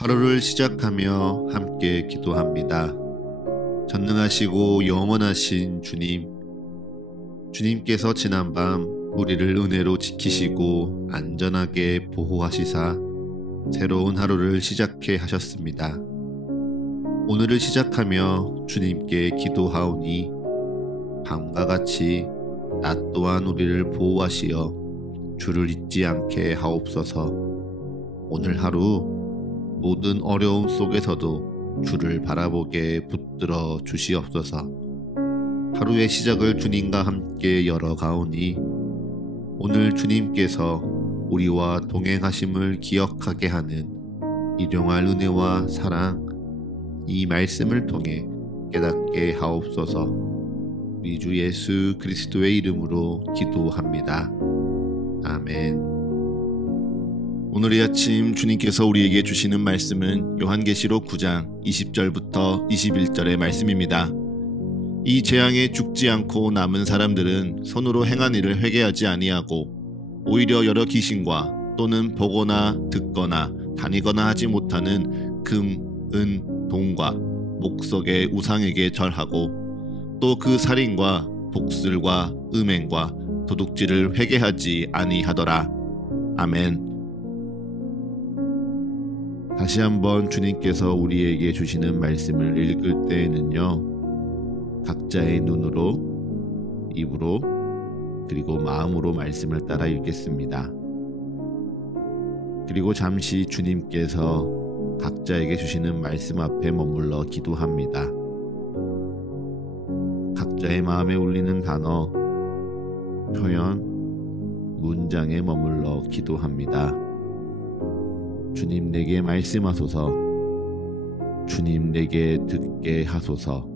하루를 시작하며 함께 기도합니다. 전능하시고 영원하신 주님, 주님께서 지난밤 우리를 은혜로 지키시고 안전하게 보호하시사 새로운 하루를 시작해 하셨습니다. 오늘을 시작하며 주님께 기도하오니 밤과 같이 낮 또한 우리를 보호하시어 주를 잊지 않게 하옵소서. 오늘 하루 모든 어려움 속에서도 주를 바라보게 붙들어 주시옵소서. 하루의 시작을 주님과 함께 열어가오니 오늘 주님께서 우리와 동행하심을 기억하게 하는 일용할 은혜와 사랑, 이 말씀을 통해 깨닫게 하옵소서. 우리 주 예수 그리스도의 이름으로 기도합니다. 아멘. 오늘 이 아침 주님께서 우리에게 주시는 말씀은 요한계시록 9장 20절부터 21절의 말씀입니다. 이 재앙에 죽지 않고 남은 사람들은 손으로 행한 일을 회개하지 아니하고 오히려 여러 귀신과 또는 보거나 듣거나 다니거나 하지 못하는 금, 은, 동과 목석의 우상에게 절하고 또 그 살인과 복술과 음행과 도둑질을 회개하지 아니하더라. 아멘. 다시 한번 주님께서 우리에게 주시는 말씀을 읽을 때에는요, 각자의 눈으로, 입으로, 그리고 마음으로 말씀을 따라 읽겠습니다. 그리고 잠시 주님께서 각자에게 주시는 말씀 앞에 머물러 기도합니다. 각자의 마음에 울리는 단어, 표현, 문장에 머물러 기도합니다. 주님 내게 말씀하소서. 주님 내게 듣게 하소서.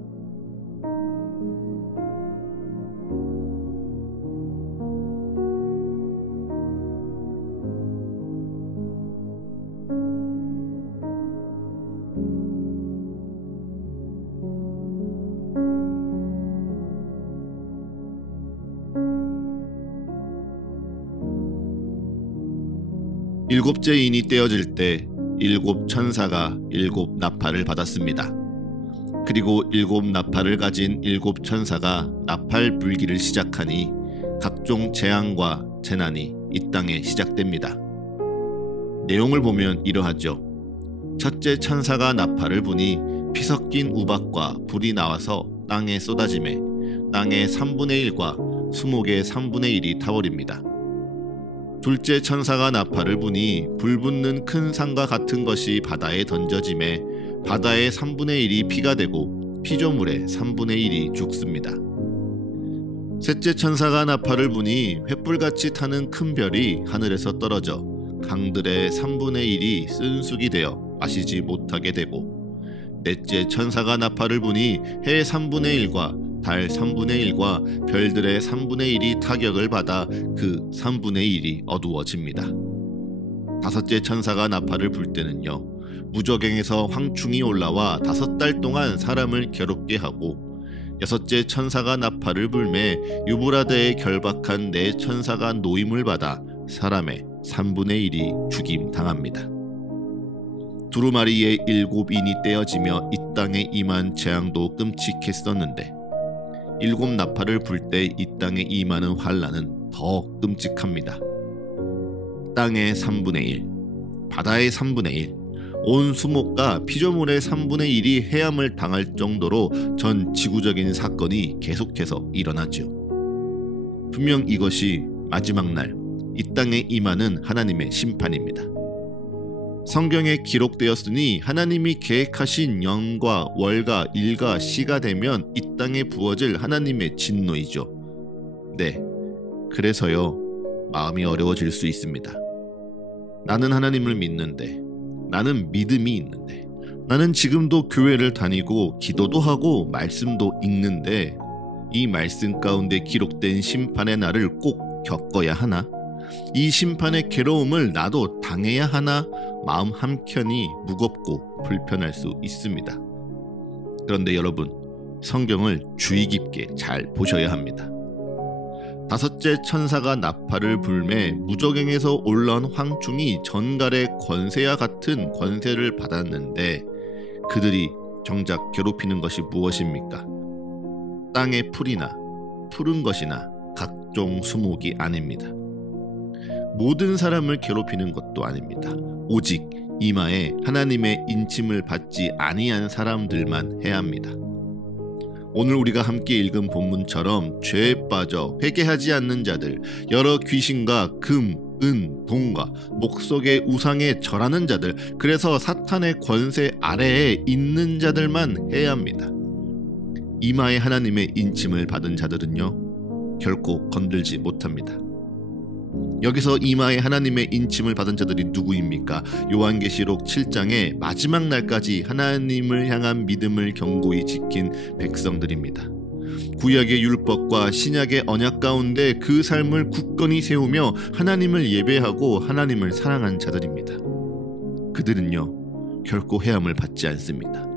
일곱째 인이 떼어질 때 일곱 천사가 일곱 나팔을 받았습니다. 그리고 일곱 나팔을 가진 일곱 천사가 나팔 불기를 시작하니 각종 재앙과 재난이 이 땅에 시작됩니다. 내용을 보면 이러하죠. 첫째 천사가 나팔을 부니 피 섞인 우박과 불이 나와서 땅에 쏟아지매 땅의 3분의 1과 수목의 3분의 1이 타버립니다. 둘째 천사가 나팔을 부니 불 붙는 큰 산과 같은 것이 바다에 던져지매 바다의 3분의 1이 피가 되고 피조물의 3분의 1이 죽습니다. 셋째 천사가 나팔을 부니 횃불같이 타는 큰 별이 하늘에서 떨어져 강들의 3분의 1이 쓴쑥이 되어 마시지 못하게 되고, 넷째 천사가 나팔을 부니 해의 3분의 1과 달 3분의 1과 별들의 3분의 1이 타격을 받아 그 3분의 1이 어두워집니다. 다섯째 천사가 나팔을 불 때는요, 무저갱에서 황충이 올라와 5달 동안 사람을 괴롭게 하고, 여섯째 천사가 나팔을 불매 유브라데에 결박한 네 천사가 노임을 받아 사람의 3분의 1이 죽임 당합니다. 두루마리의 7인이 떼어지며 이 땅에 임한 재앙도 끔찍했었는데, 7 나팔을 불 때 이 땅에 임하는 환난은 더 끔찍합니다. 땅의 3분의 1, 바다의 3분의 1, 온 수목과 피조물의 3분의 1이 해함을 당할 정도로 전 지구적인 사건이 계속해서 일어나죠. 분명 이것이 마지막 날 이 땅에 임하는 하나님의 심판입니다. 성경에 기록되었으니 하나님이 계획하신 년과 월과 일과 시가 되면 이 땅에 부어질 하나님의 진노이죠. 네, 그래서요, 마음이 어려워질 수 있습니다. 나는 하나님을 믿는데, 나는 믿음이 있는데, 나는 지금도 교회를 다니고 기도도 하고 말씀도 읽는데 이 말씀 가운데 기록된 심판의 날을 꼭 겪어야 하나? 이 심판의 괴로움을 나도 당해야 하나? 마음 한켠이 무겁고 불편할 수 있습니다. 그런데 여러분, 성경을 주의 깊게 잘 보셔야 합니다. 다섯째 천사가 나팔을 불매 무저갱에서 올라온 황충이 전갈의 권세와 같은 권세를 받았는데 그들이 정작 괴롭히는 것이 무엇입니까? 땅의 풀이나 푸른 것이나 각종 수목이 아닙니다. 모든 사람을 괴롭히는 것도 아닙니다. 오직 이마에 하나님의 인침을 받지 아니한 사람들만 해야 합니다. 오늘 우리가 함께 읽은 본문처럼 죄에 빠져 회개하지 않는 자들, 여러 귀신과 금, 은, 동과 목석의 우상에 절하는 자들, 그래서 사탄의 권세 아래에 있는 자들만 해야 합니다. 이마에 하나님의 인침을 받은 자들은요, 결코 건들지 못합니다. 여기서 이마에 하나님의 인침을 받은 자들이 누구입니까? 요한계시록 7장의 마지막 날까지 하나님을 향한 믿음을 견고히 지킨 백성들입니다. 구약의 율법과 신약의 언약 가운데 그 삶을 굳건히 세우며 하나님을 예배하고 하나님을 사랑한 자들입니다. 그들은요, 결코 해함을 받지 않습니다.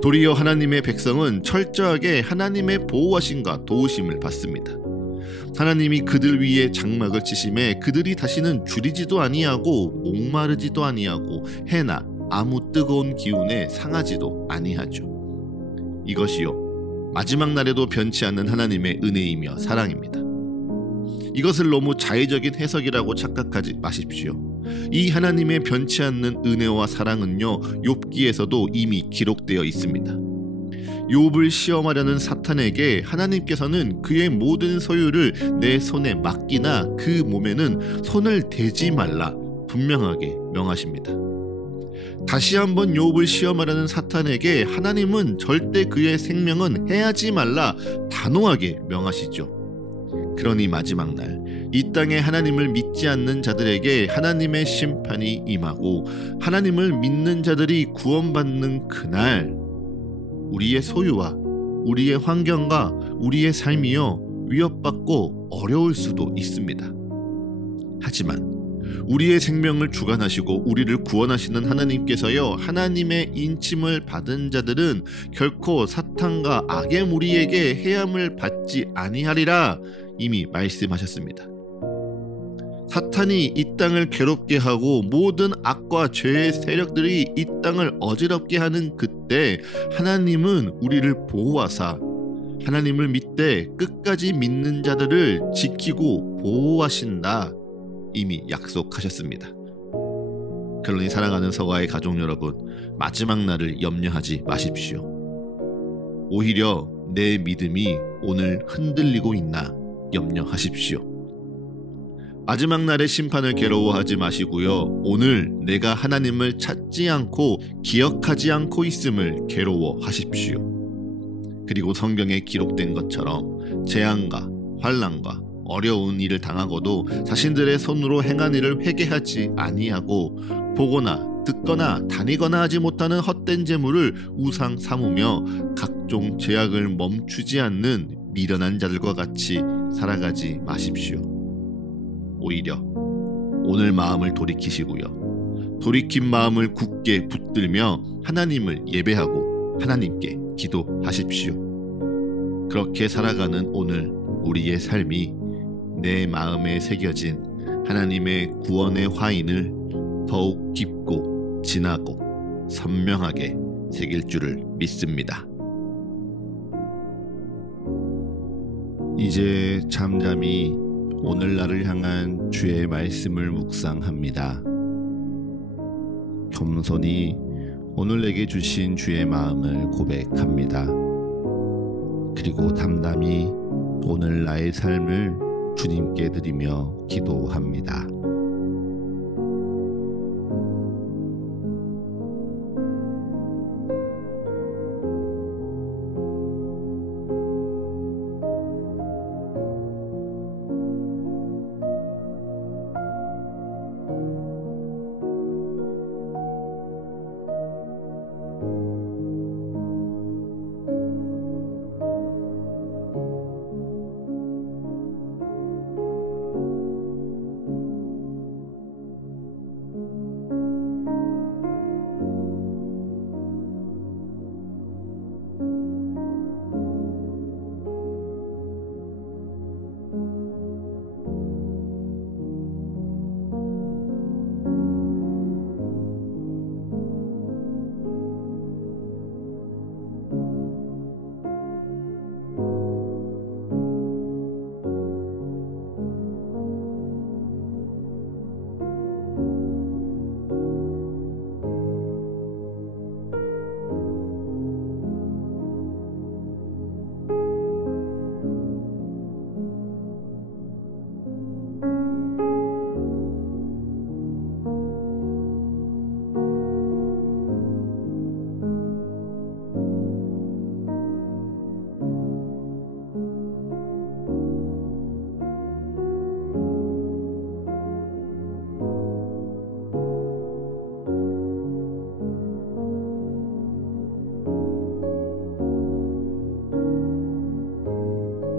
도리어 하나님의 백성은 철저하게 하나님의 보호하심과 도우심을 받습니다. 하나님이 그들 위에 장막을 치심에 그들이 다시는 줄이지도 아니하고 목마르지도 아니하고 해나 아무 뜨거운 기운에 상하지도 아니하죠. 이것이요, 마지막 날에도 변치 않는 하나님의 은혜이며 사랑입니다. 이것을 너무 자의적인 해석이라고 착각하지 마십시오. 이 하나님의 변치 않는 은혜와 사랑은요, 욥기에서도 이미 기록되어 있습니다. 욥을 시험하려는 사탄에게 하나님께서는 그의 모든 소유를 내 손에 맡기나 그 몸에는 손을 대지 말라 분명하게 명하십니다. 다시 한번 욥을 시험하려는 사탄에게 하나님은 절대 그의 생명은 해하지 말라 단호하게 명하시죠. 그러니 마지막 날 이 땅에 하나님을 믿지 않는 자들에게 하나님의 심판이 임하고 하나님을 믿는 자들이 구원받는 그날, 우리의 소유와 우리의 환경과 우리의 삶이요, 위협받고 어려울 수도 있습니다. 하지만 우리의 생명을 주관하시고 우리를 구원하시는 하나님께서요, 하나님의 인침을 받은 자들은 결코 사탄과 악의 무리에게 해함을 받지 아니하리라 이미 말씀하셨습니다. 사탄이 이 땅을 괴롭게 하고 모든 악과 죄의 세력들이 이 땅을 어지럽게 하는 그때 하나님은 우리를 보호하사 하나님을 믿되 끝까지 믿는 자들을 지키고 보호하신다 이미 약속하셨습니다. 그러니 사랑하는 서가의 가족 여러분, 마지막 날을 염려하지 마십시오. 오히려 내 믿음이 오늘 흔들리고 있나 염려하십시오. 마지막 날의 심판을 괴로워하지 마시고요, 오늘 내가 하나님을 찾지 않고 기억하지 않고 있음을 괴로워하십시오. 그리고 성경에 기록된 것처럼 재앙과 환난과 어려운 일을 당하고도 자신들의 손으로 행한 일을 회개하지 아니하고 보거나 듣거나 다니거나 하지 못하는 헛된 재물을 우상 삼으며 각종 죄악을 멈추지 않는 미련한 자들과 같이 살아가지 마십시오. 오히려 오늘 마음을 돌이키시고요, 돌이킨 마음을 굳게 붙들며 하나님을 예배하고 하나님께 기도하십시오. 그렇게 살아가는 오늘 우리의 삶이 내 마음에 새겨진 하나님의 구원의 화인을 더욱 깊고 진하고 선명하게 새길 줄을 믿습니다. 이제 잠잠히 오늘날을 향한 주의 말씀을 묵상합니다. 겸손히 오늘 내게 주신 주의 마음을 고백합니다. 그리고 담담히 오늘 나의 삶을 주님께 드리며 기도합니다.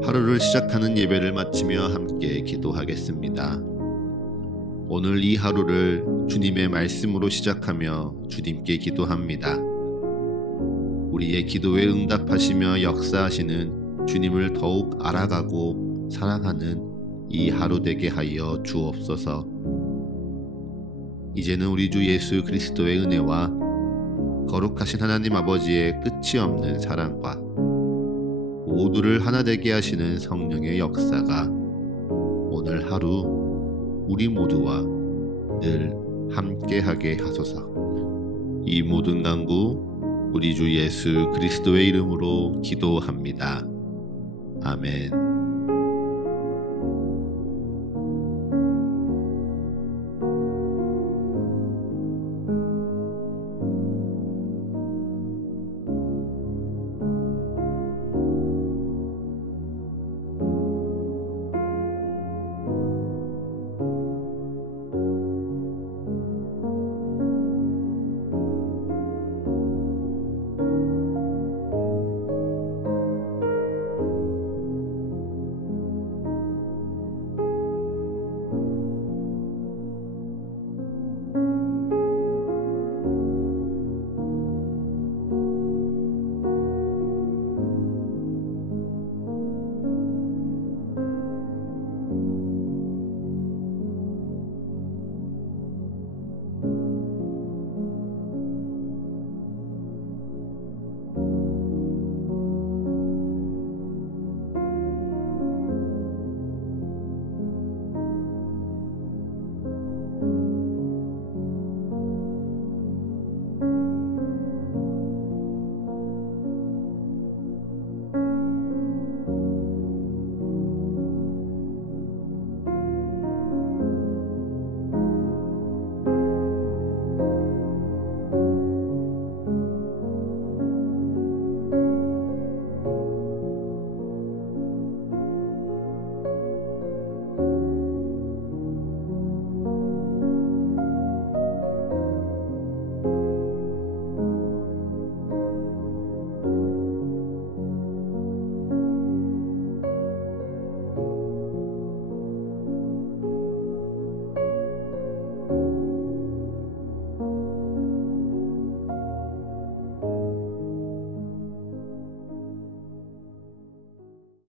하루를 시작하는 예배를 마치며 함께 기도하겠습니다. 오늘 이 하루를 주님의 말씀으로 시작하며 주님께 기도합니다. 우리의 기도에 응답하시며 역사하시는 주님을 더욱 알아가고 사랑하는 이 하루 되게 하여 주옵소서. 이제는 우리 주 예수 그리스도의 은혜와 거룩하신 하나님 아버지의 끝이 없는 사랑과 모두를 하나 되게 하시는 성령의 역사가 오늘 하루 우리 모두와 늘 함께하게 하소서. 이 모든 간구 우리 주 예수 그리스도의 이름으로 기도합니다. 아멘.